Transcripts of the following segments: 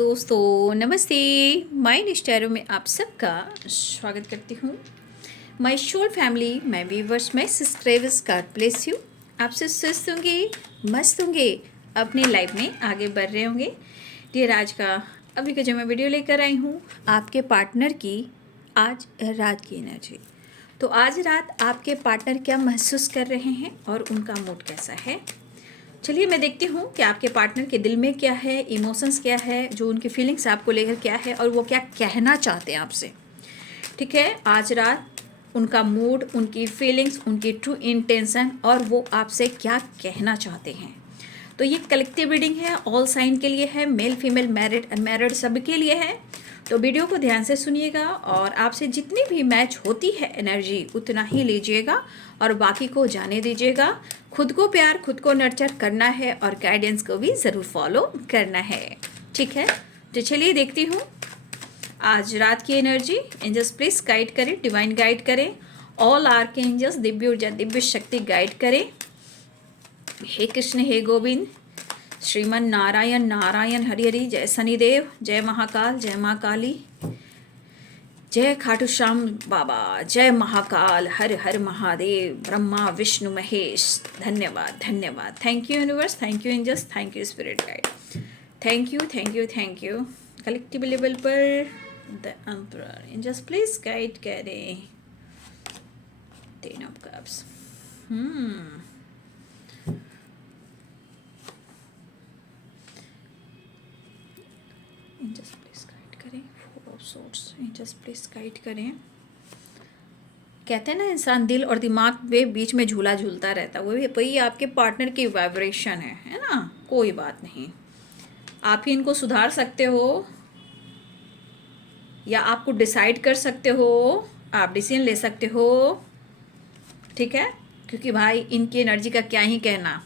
दोस्तों, नमस्ते। माय स्टैरो में आप सबका स्वागत करती हूँ। My soul family, my viewers, my subscribers, God bless you. आप सब स्वस्थ होंगे, मस्त होंगे, अपनी लाइफ में आगे बढ़ रहे होंगे। डियर, आज का अभी का जो मैं वीडियो लेकर आई हूँ, आपके पार्टनर की आज रात की एनर्जी। तो आज रात आपके पार्टनर क्या महसूस कर रहे हैं और उनका मूड कैसा है। चलिए मैं देखती हूँ कि आपके पार्टनर के दिल में क्या है, इमोशंस क्या है, जो उनकी फीलिंग्स आपको लेकर क्या है और वो क्या कहना चाहते हैं आपसे। ठीक है, आज रात उनका मूड, उनकी फीलिंग्स, उनकी ट्रू इंटेंशन और वो आपसे क्या कहना चाहते हैं। तो ये कलेक्टिव रीडिंग है, ऑल साइन के लिए है, मेल फीमेल, मैरिड अनमैरिड सब के लिए है। तो वीडियो को ध्यान से सुनिएगा और आपसे जितनी भी मैच होती है एनर्जी उतना ही लीजिएगा और बाकी को जाने दीजिएगा। खुद को प्यार, खुद को नर्चर करना है और गाइडेंस को भी ज़रूर फॉलो करना है। ठीक है, तो चलिए देखती हूँ आज रात की एनर्जी। एंजल्स प्लीज गाइड करें, डिवाइन गाइड करें, ऑल आर्क एंजल्स, दिव्य ऊर्जा, दिव्य शक्ति गाइड करें। हे कृष्ण, हे गोविंद, श्रीमन नारायण नारायण, हरि हरि, जय शनिदेव, जय महाकाल, जय माँ काली, जय खाटू श्याम बाबा, जय महाकाल, हर हर महादेव, ब्रह्मा विष्णु महेश। धन्यवाद धन्यवाद। Thank you universe, thank you angels, thank you spirit guide, thank you thank you thank you. Collective level पर the emperor angels please guide करें। Ten of cups. Angels please guide करें। Four of swords, angels please guide करें। कहते हैं ना, इंसान दिल और दिमाग के बीच में झूला झूलता रहता है, वही आपके पार्टनर की वाइब्रेशन है ना। कोई बात नहीं, आप ही इनको सुधार सकते हो या आपको डिसाइड कर सकते हो, आप डिसीजन ले सकते हो। ठीक है, क्योंकि भाई इनकी एनर्जी का क्या ही कहना,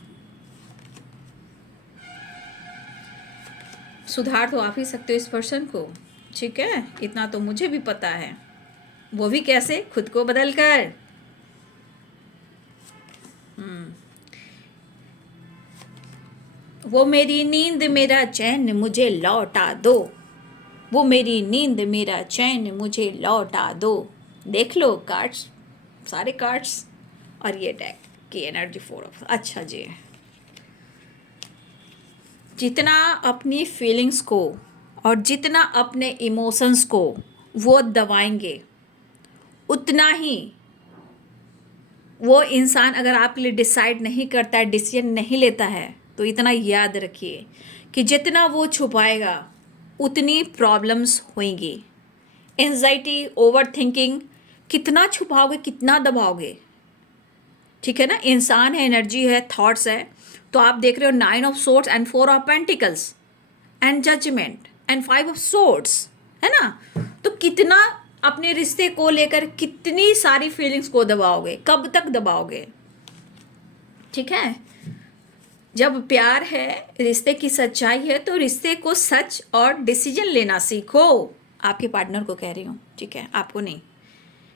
सुधार तो आप ही सकते हो इस पर्सन को। ठीक है, इतना तो मुझे भी पता है, वो भी कैसे, खुद को बदल कर। वो मेरी नींद मेरा चैन मुझे लौटा दो, वो मेरी नींद मेरा चैन मुझे लौटा दो। देख लो कार्ड्स, सारे कार्ड्स और ये डेक की एनर्जी 4 ऑफ। अच्छा जी, जितना अपनी फीलिंग्स को और जितना अपने इमोशंस को वो दबाएंगे, उतना ही वो इंसान अगर आपके लिए डिसाइड नहीं करता है, डिसीजन नहीं लेता है, तो इतना याद रखिए कि जितना वो छुपाएगा उतनी प्रॉब्लम्स होंगी। एंजाइटी, ओवर थिंकिंग, कितना छुपाओगे, कितना दबाओगे। ठीक है ना, इंसान है, एनर्जी है, थॉट्स है। तो आप देख रहे हो 9 of swords and 4 of pentacles and judgement and 5 of swords, है ना। तो कितना अपने रिश्ते को लेकर कितनी सारी फीलिंग्स को दबाओगे, कब तक दबाओगे। ठीक है, जब प्यार है, रिश्ते की सच्चाई है, तो रिश्ते को सच और डिसीजन लेना सीखो। आपके पार्टनर को कह रही हूँ, ठीक है, आपको नहीं।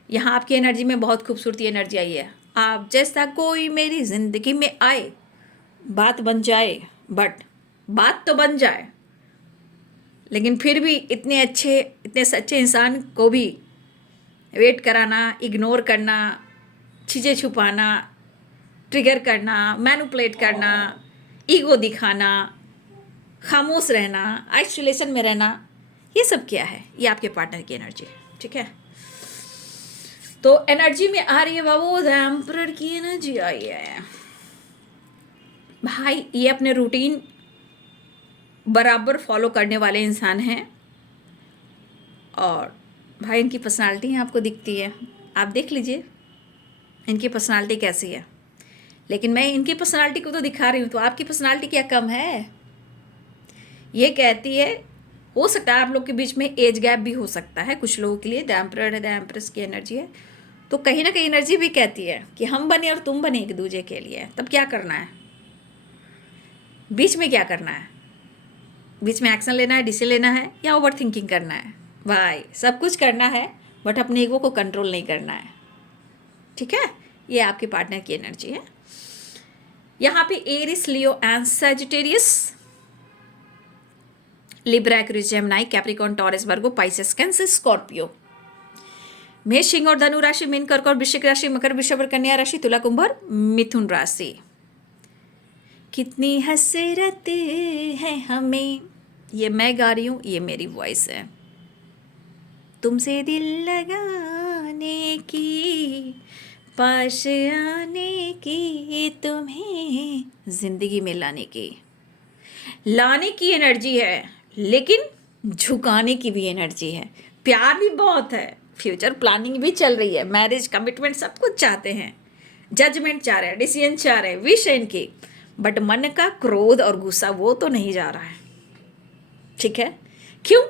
यहाँ आपकी एनर्जी में बहुत खूबसूरती एनर्जी आई है। आप जैसा कोई मेरी जिंदगी में आए, बात बन जाए, बट बात तो बन जाए, लेकिन फिर भी इतने अच्छे, इतने सच्चे इंसान को भी वेट कराना, इग्नोर करना, चीज़ें छुपाना, ट्रिगर करना, मैनिपुलेट करना, ईगो दिखाना, खामोश रहना, आइसोलेशन में रहना, ये सब क्या है? ये आपके पार्टनर की एनर्जी है। ठीक है, तो एनर्जी में आ रही है बाबू, द एम्परर की एनर्जी आई है। भाई ये अपने रूटीन बराबर फॉलो करने वाले इंसान हैं और भाई इनकी पर्सनालिटी आपको दिखती है, आप देख लीजिए इनकी पर्सनालिटी कैसी है। लेकिन मैं इनकी पर्सनालिटी को तो दिखा रही हूँ, तो आपकी पर्सनालिटी क्या कम है? ये कहती है, हो सकता है आप लोग के बीच में एज गैप भी हो सकता है कुछ लोगों के लिए। द एम्परर है, द एम्प्रेस की एनर्जी है, तो कहीं ना कहीं एनर्जी भी कहती है कि हम बने और तुम बने एक दूसरे के लिए। तब क्या करना है, बीच में क्या करना है? बीच में एक्शन लेना है, डिसीजन लेना है या ओवर थिंकिंग करना है? भाई सब कुछ करना है, बट अपने ईगो को कंट्रोल नहीं करना है। ठीक है, ये आपके पार्टनर की एनर्जी है। यहाँ पे Aries, Leo and Sagittarius. Libra, Aquarius, Gemini, Capricorn, Taurus, Virgo, Pisces, Cancer, Scorpio. मेष, सिंह और धनु राशि, मीन, कर्क और वृश्चिक राशि, मकर, वृषभ और कन्या राशि, तुला, कुंभ और मिथुन राशि। कितनी हसरत है हमें, ये मैं गा रही हूँ, ये मेरी वॉइस है, तुमसे दिल लगाने की, पास आने की, तुम्हें जिंदगी में लाने की एनर्जी है, लेकिन झुकाने की भी एनर्जी है। प्यार भी बहुत है, फ्यूचर प्लानिंग भी चल रही है, मैरिज, कमिटमेंट सब कुछ चाहते हैं, जजमेंट चाह रहे हैं, डिसीजन चाह रहे हैं, विश है इनकी, बट मन का क्रोध और गुस्सा वो तो नहीं जा रहा है। ठीक है, क्यों?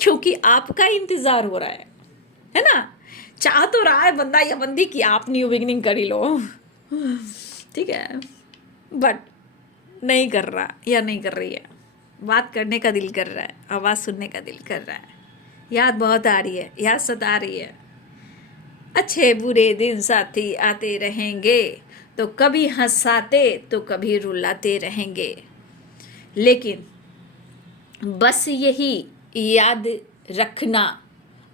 क्योंकि आपका इंतजार हो रहा है ना। चाह तो रहा है बंदा या बंदी कि आप न्यू बिगिनिंग कर ही लो, ठीक है, बट नहीं कर रहा या नहीं कर रही है। बात करने का दिल कर रहा है, आवाज़ सुनने का दिल कर रहा है, याद बहुत आ रही है, याद सता रही है। अच्छे बुरे दिन साथी आते रहेंगे, तो कभी हंसाते तो कभी रुलाते रहेंगे, लेकिन बस यही याद रखना,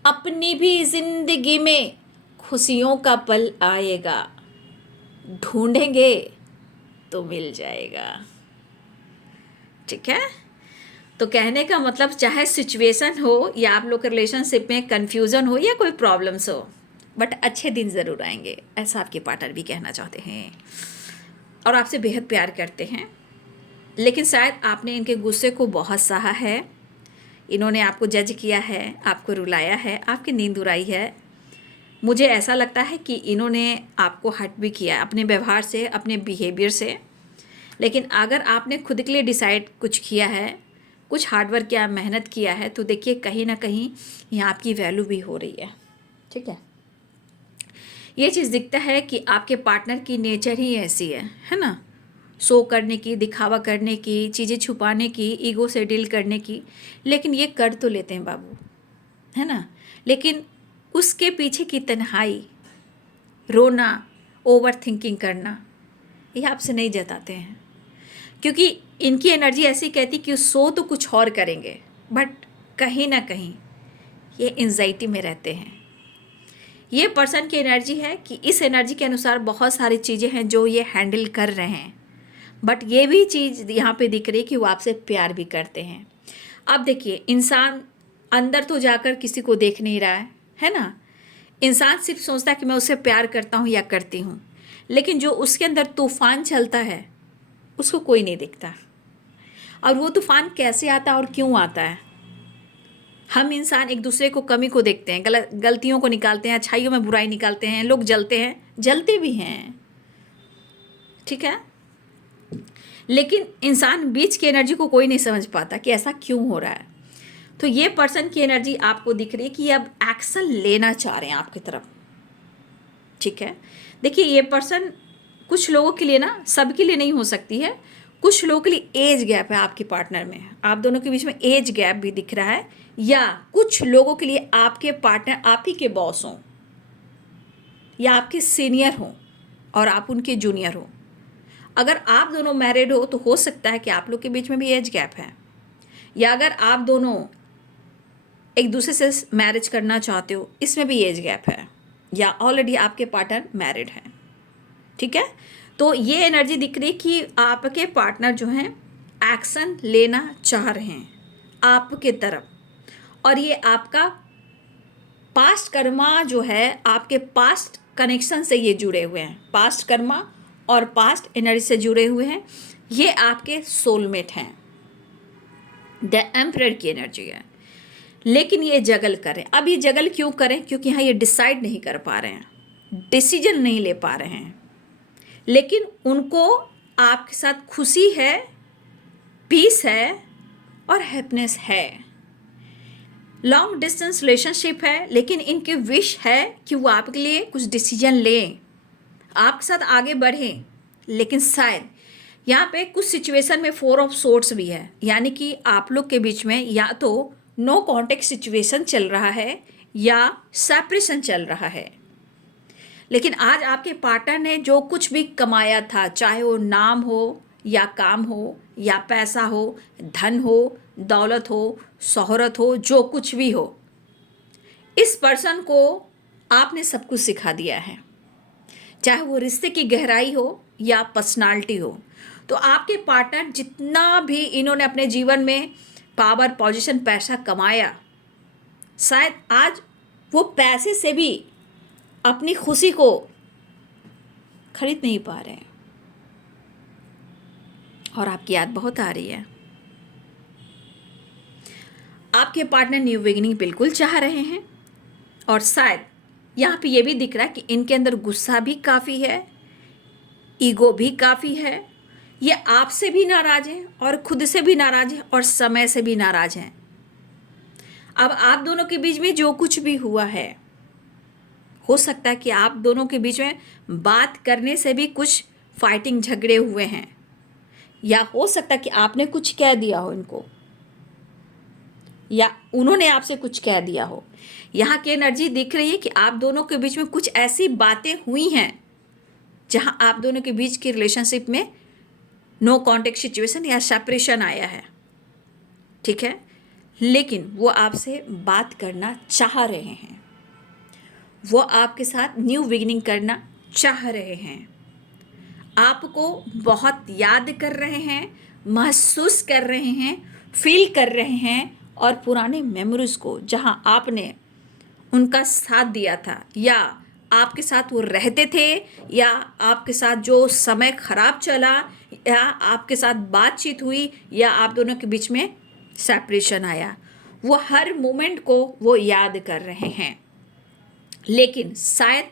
अपनी भी जिंदगी में खुशियों का पल आएगा, ढूंढेंगे तो मिल जाएगा। ठीक है, तो कहने का मतलब चाहे सिचुएशन हो या आप लोग के रिलेशनशिप में कंफ्यूजन हो या कोई प्रॉब्लम्स हो, बट अच्छे दिन ज़रूर आएंगे, ऐसा आपके पार्टनर भी कहना चाहते हैं और आपसे बेहद प्यार करते हैं। लेकिन शायद आपने इनके गुस्से को बहुत सहा है, इन्होंने आपको जज किया है, आपको रुलाया है, आपकी नींद उड़ाई है। मुझे ऐसा लगता है कि इन्होंने आपको हर्ट भी किया अपने व्यवहार से, अपने बिहेवियर से। लेकिन अगर आपने खुद के लिए डिसाइड कुछ किया है, कुछ हार्डवर्क किया, मेहनत किया है, तो देखिए कहीं ना कहीं यहाँ आपकी वैल्यू भी हो रही है। ठीक है, ये चीज़ दिखता है कि आपके पार्टनर की नेचर ही ऐसी है ना, शो करने की, दिखावा करने की, चीज़ें छुपाने की, ईगो से डील करने की। लेकिन ये कर तो लेते हैं बाबू, है ना, लेकिन उसके पीछे की तन्हाई, रोना, ओवर थिंकिंग करना, ये आपसे नहीं जताते हैं, क्योंकि इनकी एनर्जी ऐसी कहती कि सो तो कुछ और करेंगे, बट कहीं ना कहीं ये एंजाइटी में रहते हैं। ये पर्सन की एनर्जी है कि इस एनर्जी के अनुसार बहुत सारी चीज़ें हैं जो ये हैंडल कर रहे हैं, बट ये भी चीज़ यहाँ पे दिख रही है कि वो आपसे प्यार भी करते हैं। अब देखिए, इंसान अंदर तो जाकर किसी को देख नहीं रहा है ना। इंसान सिर्फ सोचता है कि मैं उससे प्यार करता हूँ या करती हूँ, लेकिन जो उसके अंदर तूफान चलता है उसको कोई नहीं दिखता। और वो तूफान कैसे आता है और क्यों आता है? हम इंसान एक दूसरे को कमी को देखते हैं, गलतियों को निकालते हैं, अच्छाइयों में बुराई निकालते हैं, लोग जलते हैं, जलते भी हैं, ठीक है, लेकिन इंसान बीच की एनर्जी को कोई नहीं समझ पाता कि ऐसा क्यों हो रहा है। तो ये पर्सन की एनर्जी आपको दिख रही है कि अब एक्शन लेना चाह रहे हैं आपकी तरफ। ठीक है, देखिए ये पर्सन कुछ लोगों के लिए ना, सबके लिए नहीं हो सकती है, कुछ लोगों के लिए एज गैप है आपके पार्टनर में, आप दोनों के बीच में एज गैप भी दिख रहा है, या कुछ लोगों के लिए आपके पार्टनर आप ही के बॉस हों या आपके सीनियर हों और आप उनके जूनियर हो। अगर आप दोनों मैरिड हो तो हो सकता है कि आप लोग के बीच में भी एज गैप है, या अगर आप दोनों एक दूसरे से मैरिज करना चाहते हो, इसमें भी एज गैप है, या ऑलरेडी आपके पार्टनर मैरिड हैं। ठीक है, तो ये एनर्जी दिख रही कि आपके पार्टनर जो हैं एक्शन लेना चाह रहे हैं आपके तरफ, और ये आपका पास्ट कर्मा जो है, आपके पास्ट कनेक्शन से ये जुड़े हुए हैं, पास्ट कर्मा और पास्ट एनर्जी से जुड़े हुए हैं, ये आपके सोलमेट हैं, द एम्परर की एनर्जी है। लेकिन ये जगल करें, अब ये जगल क्यों करें? क्योंकि यहाँ ये डिसाइड नहीं कर पा रहे हैं, डिसीजन नहीं ले पा रहे हैं, लेकिन उनको आपके साथ खुशी है, पीस है और हैप्पीनेस है। लॉन्ग डिस्टेंस रिलेशनशिप है, लेकिन इनकी विश है कि वो आपके लिए कुछ डिसीजन लें, आपके साथ आगे बढ़ें। लेकिन शायद यहाँ पे कुछ सिचुएशन में 4 ऑफ सोर्ड्स भी है, यानी कि आप लोग के बीच में या तो नो कॉन्टेक्ट सिचुएशन चल रहा है या सेपरेशन चल रहा है। लेकिन आज आपके पार्टनर ने जो कुछ भी कमाया था, चाहे वो नाम हो या काम हो या पैसा हो, धन हो, दौलत हो, शोहरत हो, जो कुछ भी हो, इस पर्सन को आपने सब कुछ सिखा दिया है। चाहे वो रिश्ते की गहराई हो या पर्सनालिटी हो। तो आपके पार्टनर जितना भी इन्होंने अपने जीवन में पावर, पोजीशन, पैसा कमाया, शायद आज वो पैसे से भी अपनी खुशी को खरीद नहीं पा रहे हैं। और आपकी याद बहुत आ रही है। आपके पार्टनर न्यू बिगिनिंग बिल्कुल चाह रहे हैं। और शायद यहाँ पे ये भी दिख रहा है कि इनके अंदर गुस्सा भी काफ़ी है, ईगो भी काफ़ी है। ये आपसे भी नाराज़ हैं और खुद से भी नाराज़ हैं और समय से भी नाराज़ हैं। अब आप दोनों के बीच में जो कुछ भी हुआ है, हो सकता है कि आप दोनों के बीच में बात करने से भी कुछ फाइटिंग, झगड़े हुए हैं, या हो सकता है कि आपने कुछ कह दिया हो इनको, या उन्होंने आपसे कुछ कह दिया हो। यहाँ की एनर्जी दिख रही है कि आप दोनों के बीच में कुछ ऐसी बातें हुई हैं जहाँ आप दोनों के बीच की रिलेशनशिप में नो कॉन्टेक्ट सिचुएशन या सेपरेशन आया है। ठीक है, लेकिन वो आपसे बात करना चाह रहे हैं, वो आपके साथ न्यू बिगिनिंग करना चाह रहे हैं, आपको बहुत याद कर रहे हैं, महसूस कर रहे हैं, फील कर रहे हैं, और पुराने मेमोरीज को जहां आपने उनका साथ दिया था, या आपके साथ वो रहते थे, या आपके साथ जो समय खराब चला, या आपके साथ बातचीत हुई, या आप दोनों के बीच में सेपरेशन आया, वो हर मोमेंट को वो याद कर रहे हैं। लेकिन शायद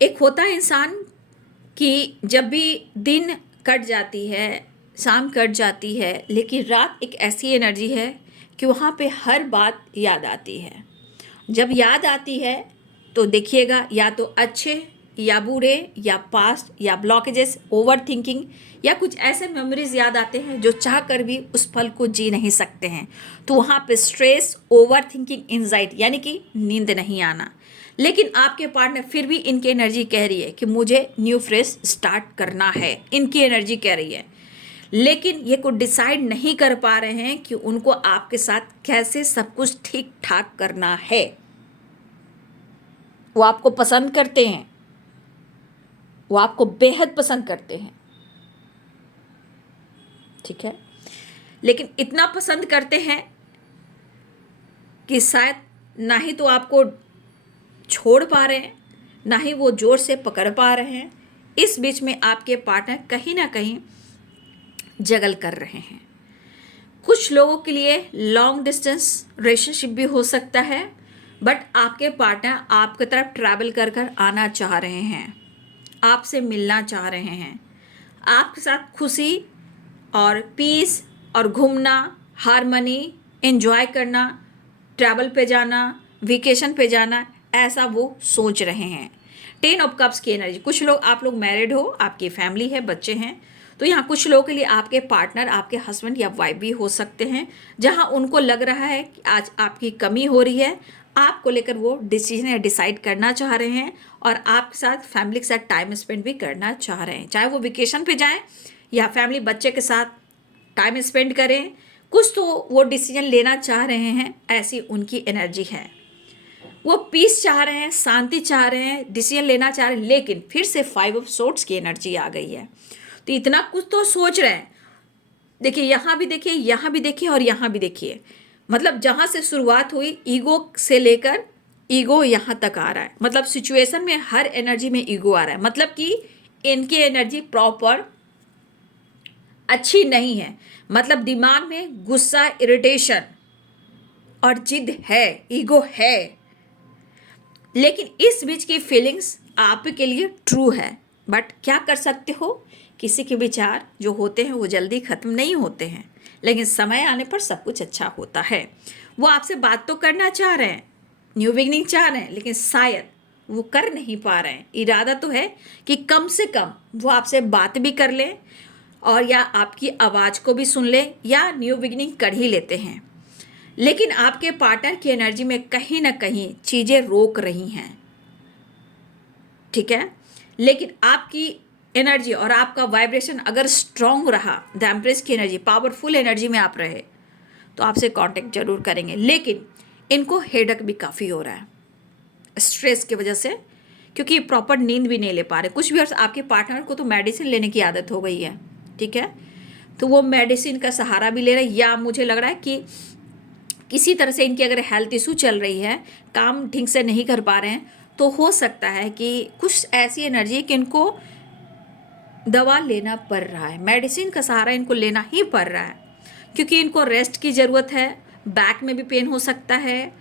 एक होता है इंसान कि जब भी दिन कट जाती है, शाम कट जाती है, लेकिन रात एक ऐसी एनर्जी है कि वहाँ पे हर बात याद आती है। जब याद आती है तो देखिएगा, या तो अच्छे या बुरे, या पास्ट, या ब्लॉकेजेस, ओवर थिंकिंग, या कुछ ऐसे मेमोरीज याद आते हैं जो चाह कर भी उस पल को जी नहीं सकते हैं। तो वहाँ पे स्ट्रेस, ओवर थिंकिंग, एंजाइटी, यानी कि नींद नहीं आना। लेकिन आपके पार्टनर फिर भी, इनकी एनर्जी कह रही है कि मुझे न्यू फ्रेश स्टार्ट करना है, इनकी एनर्जी कह रही है। लेकिन ये को डिसाइड नहीं कर पा रहे हैं कि उनको आपके साथ कैसे सब कुछ ठीक ठाक करना है। वो आपको पसंद करते हैं, वो आपको बेहद पसंद करते हैं, ठीक है, लेकिन इतना पसंद करते हैं कि शायद ना ही तो आपको छोड़ पा रहे हैं, ना ही वो जोर से पकड़ पा रहे हैं। इस बीच में आपके पार्टनर कहीं ना कहीं जगल कर रहे हैं। कुछ लोगों के लिए लॉन्ग डिस्टेंस रिलेशनशिप भी हो सकता है, बट आपके पार्टनर आपकी तरफ ट्रैवल कर कर आना चाह रहे हैं, आपसे मिलना चाह रहे हैं, आपके साथ खुशी और पीस और घूमना, हारमनी, एंजॉय करना, ट्रैवल पे जाना, वेकेशन पे जाना, ऐसा वो सोच रहे हैं। 10 ऑफ कप्स की एनर्जी। कुछ लोग, आप लोग मैरिड हो, आपकी फैमिली है, बच्चे हैं, तो यहाँ कुछ लोगों के लिए आपके पार्टनर, आपके हस्बैंड या वाइफ भी हो सकते हैं, जहाँ उनको लग रहा है कि आज आपकी कमी हो रही है, आपको लेकर वो डिसीजन या डिसाइड करना चाह रहे हैं, और आपके साथ, फैमिली के साथ टाइम स्पेंड भी करना चाह रहे हैं। चाहे वो वेकेशन पे जाएं या फैमिली बच्चे के साथ टाइम स्पेंड करें, कुछ तो वो डिसीजन लेना चाह रहे हैं, ऐसी उनकी एनर्जी है। वो पीस चाह रहे हैं, शांति चाह रहे हैं, डिसीजन लेना चाह रहे हैं, लेकिन फिर से 5 ऑफ सोर्ड्स की एनर्जी आ गई है। तो इतना कुछ तो सोच रहे हैं। देखिए, यहाँ भी देखिए, यहाँ भी देखिए, और यहाँ भी देखिए, मतलब जहाँ से शुरुआत हुई ईगो से लेकर ईगो यहाँ तक आ रहा है। मतलब सिचुएशन में हर एनर्जी में ईगो आ रहा है, मतलब कि इनकी एनर्जी प्रॉपर अच्छी नहीं है। मतलब दिमाग में गुस्सा, इरिटेशन और जिद है, ईगो है, लेकिन इस बीच की फीलिंग्स आपके लिए ट्रू है। बट क्या कर सकते हो, किसी के विचार जो होते हैं वो जल्दी ख़त्म नहीं होते हैं, लेकिन समय आने पर सब कुछ अच्छा होता है। वो आपसे बात तो करना चाह रहे हैं, न्यू बिगनिंग चाह रहे हैं, लेकिन शायद वो कर नहीं पा रहे हैं। इरादा तो है कि कम से कम वो आपसे बात भी कर लें, और या आपकी आवाज़ को भी सुन लें, या न्यू बिगनिंग कर ही लेते हैं। लेकिन आपके पार्टनर की एनर्जी में कहीं ना कहीं चीज़ें रोक रही हैं, ठीक है। लेकिन आपकी एनर्जी और आपका वाइब्रेशन अगर स्ट्रांग रहा, द एम्प्रेस की एनर्जी, पावरफुल एनर्जी में आप रहे, तो आपसे कांटेक्ट जरूर करेंगे। लेकिन इनको हेडेक भी काफ़ी हो रहा है स्ट्रेस की वजह से, क्योंकि प्रॉपर नींद भी नहीं ले पा रहे। कुछ भी आपके पार्टनर को तो मेडिसिन लेने की आदत हो गई है, ठीक है, तो वो मेडिसिन का सहारा भी ले रहे हैं, या मुझे लग रहा है कि किसी तरह से इनकी अगर हेल्थ इशू चल रही है, काम ठीक से नहीं कर पा रहे हैं, तो हो सकता है कि कुछ ऐसी एनर्जी है कि इनको दवा लेना पड़ रहा है, मेडिसिन का सहारा इनको लेना ही पड़ रहा है, क्योंकि इनको रेस्ट की ज़रूरत है। बैक में भी पेन हो सकता है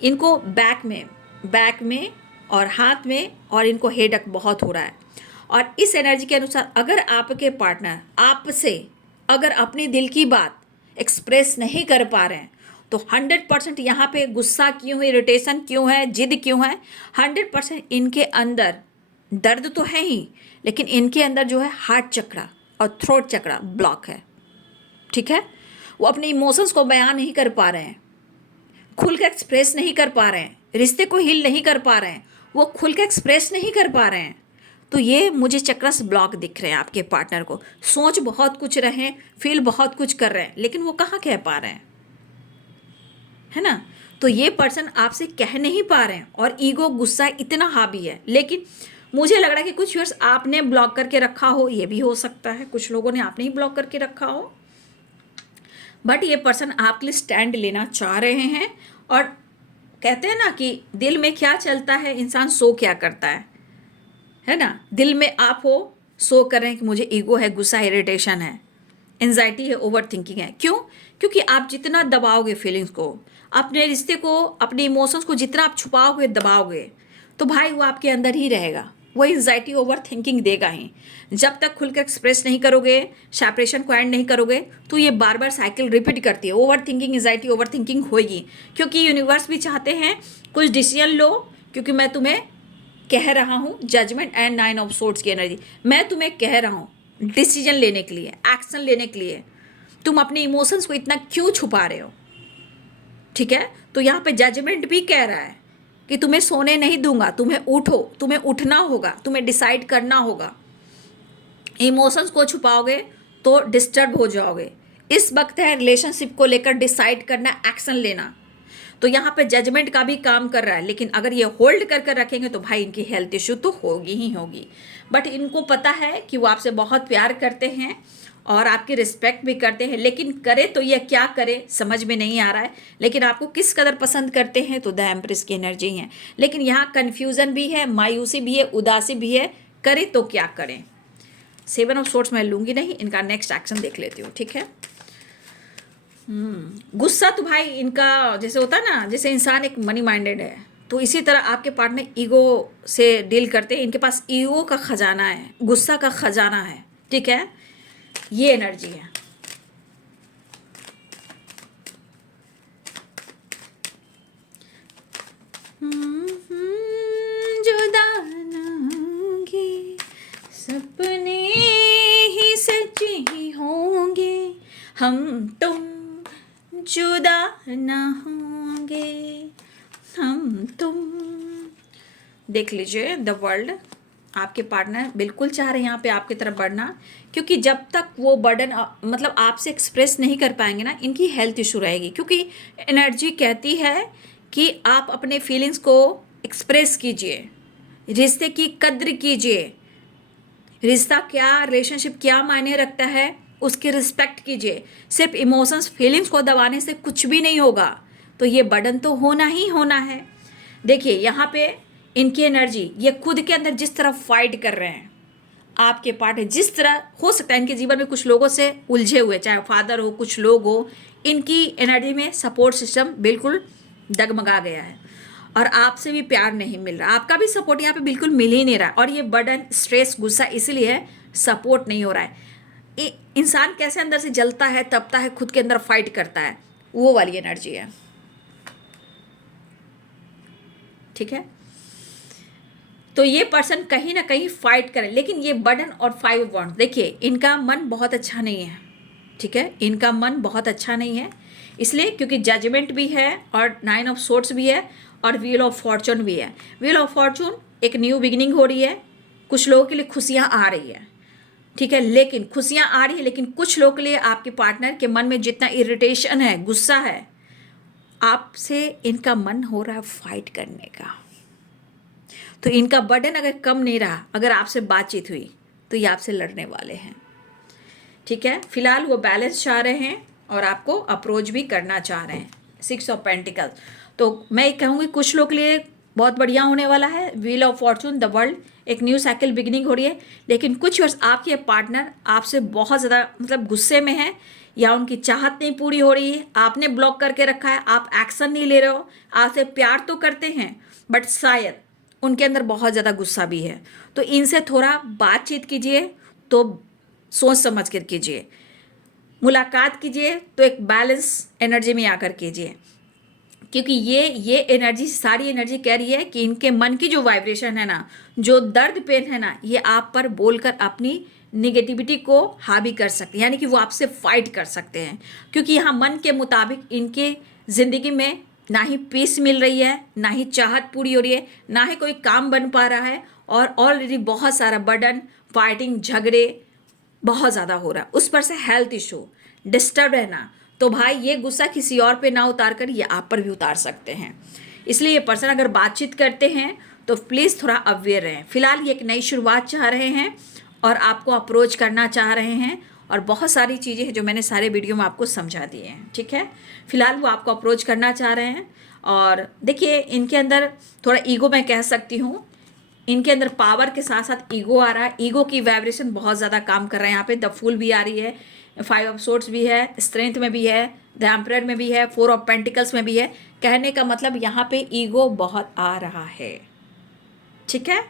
इनको, बैक में और हाथ में, और इनको हेडेक बहुत हो रहा है। और इस एनर्जी के अनुसार अगर आपके पार्टनर आपसे अगर अपनी दिल की बात एक्सप्रेस नहीं कर पा रहे हैं, तो 100% यहाँ पे गुस्सा क्यों है, इरिटेशन क्यों है, जिद क्यों है, 100% इनके अंदर दर्द तो है ही, लेकिन इनके अंदर जो है हार्ट चक्रा और थ्रोट चक्रा ब्लॉक है, ठीक है। वो अपने इमोशंस को बयान नहीं कर पा रहे हैं, खुल कर एक्सप्रेस नहीं कर पा रहे हैं, रिश्ते को हील नहीं कर पा रहे हैं, वो खुल कर एक्सप्रेस नहीं कर पा रहे हैं। तो ये मुझे चक्रस ब्लॉक दिख रहे हैं आपके पार्टनर को। सोच बहुत कुछ रहे हैं, फील बहुत कुछ कर रहे हैं, लेकिन वो कहाँ कह पा रहे हैं, है ना। तो ये पर्सन आपसे कह नहीं पा रहे हैं और ईगो गुस्सा इतना हावी है। लेकिन मुझे लग रहा है कि कुछ व्यूअर्स आपने ब्लॉक करके रखा हो, ये भी हो सकता है, कुछ लोगों ने आपने ही ब्लॉक करके रखा हो, बट ये पर्सन आपके लिए स्टैंड लेना चाह रहे हैं। और कहते हैं ना कि दिल में क्या चलता है इंसान सो क्या करता है ना। दिल में आप हो, सो कर रहे हैं कि मुझे ईगो है, गुस्सा, इरिटेशन है, एंजाइटी है, ओवर थिंकिंग है। क्यों? क्योंकि आप जितना दबाओगे फीलिंग्स को, अपने रिश्ते को, अपने इमोशंस को जितना आप छुपाओगे, दबाओगे, तो भाई वो आपके अंदर ही रहेगा, वो एंजाइटी, ओवर थिंकिंग देगा ही। जब तक खुलकर एक्सप्रेस नहीं करोगे, सेपरेशन को एंड नहीं करोगे, तो ये बार बार साइकिल रिपीट करती है। Over thinking, anxiety, over thinking होगी, क्योंकि यूनिवर्स भी चाहते हैं कुछ डिसीजन लो, क्योंकि मैं तुम्हें कह रहा हूँ, जजमेंट एंड 9 ऑफ सोर्ड्स की एनर्जी, मैं तुम्हें कह रहा हूँ डिसीजन लेने के लिए, एक्शन लेने के लिए। तुम अपने इमोशंस को इतना क्यों छुपा रहे हो, ठीक है। तो यहाँ पे जजमेंट भी कह रहा है कि तुम्हें सोने नहीं दूंगा, तुम्हें उठो, तुम्हें उठना होगा, तुम्हें डिसाइड करना होगा। इमोशंस को छुपाओगे तो डिस्टर्ब हो जाओगे। इस वक्त है रिलेशनशिप को लेकर डिसाइड करना, एक्शन लेना। तो यहाँ पे जजमेंट का भी काम कर रहा है। लेकिन अगर ये होल्ड कर कर रखेंगे तो भाई इनकी हेल्थ इश्यू तो होगी ही होगी। बट इनको पता है कि वो आपसे बहुत प्यार करते हैं और आपकी रिस्पेक्ट भी करते हैं, लेकिन करे तो ये क्या करे समझ में नहीं आ रहा है। लेकिन आपको किस कदर पसंद करते हैं, तो द एम्प्रेस की एनर्जी है। लेकिन यहाँ कन्फ्यूज़न भी है, मायूसी भी है, उदासी भी है, करे तो क्या करें। 7 ऑफ सोर्ड्स मैं लूँगी नहीं, इनका नेक्स्ट एक्शन देख लेती हूँ, ठीक है। गुस्सा तो भाई इनका जैसे होता है ना, जैसे इंसान एक मनी माइंडेड है, तो इसी तरह आपके पार्टनर ईगो से डील करते हैं। इनके पास ईगो का खजाना है, गुस्सा का खजाना है, ठीक है, ये एनर्जी है। जुदा ना होंगे सपने ही सच ही होंगे, हम तुम जुदा ना होंगे, हम तुम। देख लीजिए द वर्ल्ड, आपके पार्टनर बिल्कुल चाह रहे हैं यहाँ पे आपकी तरफ बढ़ना, क्योंकि जब तक वो बर्डन मतलब आपसे एक्सप्रेस नहीं कर पाएंगे ना, इनकी हेल्थ इशू रहेगी। क्योंकि एनर्जी कहती है कि आप अपने फीलिंग्स को एक्सप्रेस कीजिए, रिश्ते की कद्र कीजिए, रिश्ता क्या, रिलेशनशिप क्या मायने रखता है, उसकी रिस्पेक्ट कीजिए। सिर्फ इमोशंस, फीलिंग्स को दबाने से कुछ भी नहीं होगा, तो ये बर्डन तो होना ही होना है। देखिए यहाँ पे इनकी एनर्जी, ये खुद के अंदर जिस तरह फाइट कर रहे हैं, आपके पार्ट है जिस तरह, हो सकता है इनके जीवन में कुछ लोगों से उलझे हुए, चाहे फादर हो, कुछ लोग हो, इनकी एनर्जी में सपोर्ट सिस्टम बिल्कुल डगमगा गया है और आपसे भी प्यार नहीं मिल रहा, आपका भी सपोर्ट यहाँ पे बिल्कुल मिल ही नहीं रहा। और ये बर्डन, स्ट्रेस, गुस्सा इसलिए सपोर्ट नहीं हो रहा है। इंसान कैसे अंदर से जलता है, तपता है, खुद के अंदर फाइट करता है, वो वाली एनर्जी है, ठीक है। तो ये पर्सन कहीं ना कहीं फाइट करे, लेकिन ये बर्डन और 5 ऑफ वॉन्ड्स, देखिए इनका मन बहुत अच्छा नहीं है, ठीक है, इनका मन बहुत अच्छा नहीं है। इसलिए क्योंकि जजमेंट भी है और 9 ऑफ सोर्ड्स भी है और व्हील ऑफ फॉर्चून भी है। व्हील ऑफ फॉर्चून एक न्यू बिगिनिंग हो रही है, कुछ लोगों के लिए खुशियाँ आ रही है, ठीक है, लेकिन खुशियाँ आ रही है, लेकिन कुछ लोगों के लिए आपके पार्टनर के मन में जितना इरिटेशन है, गुस्सा है, आपसे इनका मन हो रहा है फाइट करने का। तो इनका बर्डन अगर कम नहीं रहा, अगर आपसे बातचीत हुई, तो ये आपसे लड़ने वाले हैं, ठीक है। फिलहाल वो बैलेंस चाह रहे हैं और आपको अप्रोच भी करना चाह रहे हैं। 6 ऑफ पेंटिकल्स, तो मैं कहूँगी कुछ लोग के लिए बहुत बढ़िया होने वाला है। Wheel of Fortune, the world, एक न्यू साइकिल बिगिनिंग हो रही है। लेकिन कुछ वर्ष आपके पार्टनर आपसे बहुत ज़्यादा मतलब गुस्से में है, या उनकी चाहत नहीं पूरी हो रही है, आपने ब्लॉक करके रखा है, आप एक्शन नहीं ले रहे हो। आपसे प्यार तो करते हैं, बट शायद उनके अंदर बहुत ज़्यादा गुस्सा भी है। तो इनसे थोड़ा बातचीत कीजिए, तो सोच समझ कर कीजिए। मुलाकात कीजिए तो एक बैलेंस एनर्जी में आकर कीजिए, क्योंकि ये एनर्जी, सारी एनर्जी कह रही है कि इनके मन की जो वाइब्रेशन है ना, जो दर्द पेन है ना, ये आप पर बोलकर अपनी निगेटिविटी को हावी कर सकते हैं, यानी कि वो आपसे फाइट कर सकते हैं। क्योंकि यहाँ मन के मुताबिक इनके ज़िंदगी में ना ही पीस मिल रही है, ना ही चाहत पूरी हो रही है, ना ही कोई काम बन पा रहा है, और ऑलरेडी बहुत सारा बर्डन, फाइटिंग, झगड़े बहुत ज़्यादा हो रहा है। उस पर से हेल्थ इशू, डिस्टर्ब रहना। तो भाई ये गुस्सा किसी और पे ना उतार कर ये आप पर भी उतार सकते हैं। इसलिए ये पर्सन अगर बातचीत करते हैं तो प्लीज़ थोड़ा अवेयर रहें। फिलहाल ये एक नई शुरुआत चाह रहे हैं और आपको अप्रोच करना चाह रहे हैं, और बहुत सारी चीज़ें हैं जो मैंने सारे वीडियो में आपको समझा दिए हैं, ठीक है। फिलहाल वो आपको अप्रोच करना चाह रहे हैं। और देखिए इनके अंदर थोड़ा ईगो, मैं कह सकती हूँ, इनके अंदर पावर के साथ साथ ईगो आ रहा है। ईगो की वाइब्रेशन बहुत ज़्यादा काम कर रहा है। यहाँ पे द फूल भी आ रही है, 5 ऑफ सोर्ड्स भी है, स्ट्रेंथ में भी है, द एम्परर में भी है, 4 ऑफ पेंटिकल्स में भी है। कहने का मतलब यहाँ पे ईगो बहुत आ रहा है, ठीक है।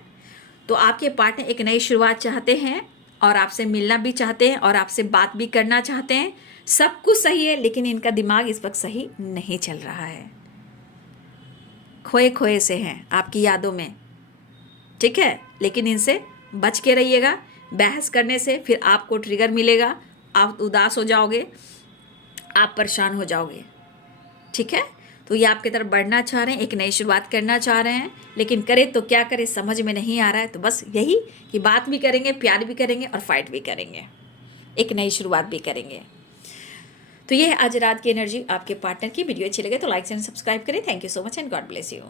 तो आपके पार्टनर एक नई शुरुआत चाहते हैं और आपसे मिलना भी चाहते हैं और आपसे बात भी करना चाहते हैं। सब कुछ सही है, लेकिन इनका दिमाग इस वक्त सही नहीं चल रहा है, खोए खोए से हैं आपकी यादों में, ठीक है। लेकिन इनसे बच के रहिएगा। बहस करने से फिर आपको ट्रिगर मिलेगा, आप उदास हो जाओगे, आप परेशान हो जाओगे, ठीक है। तो ये आपकी तरफ बढ़ना चाह रहे हैं, एक नई शुरुआत करना चाह रहे हैं, लेकिन करें तो क्या करें समझ में नहीं आ रहा है। तो बस यही कि बात भी करेंगे, प्यार भी करेंगे और फाइट भी करेंगे, एक नई शुरुआत भी करेंगे। तो ये है आज रात की एनर्जी आपके पार्टनर की। वीडियो अच्छी लगे तो लाइक एंड सब्सक्राइब करें। Thank you so much and God bless you.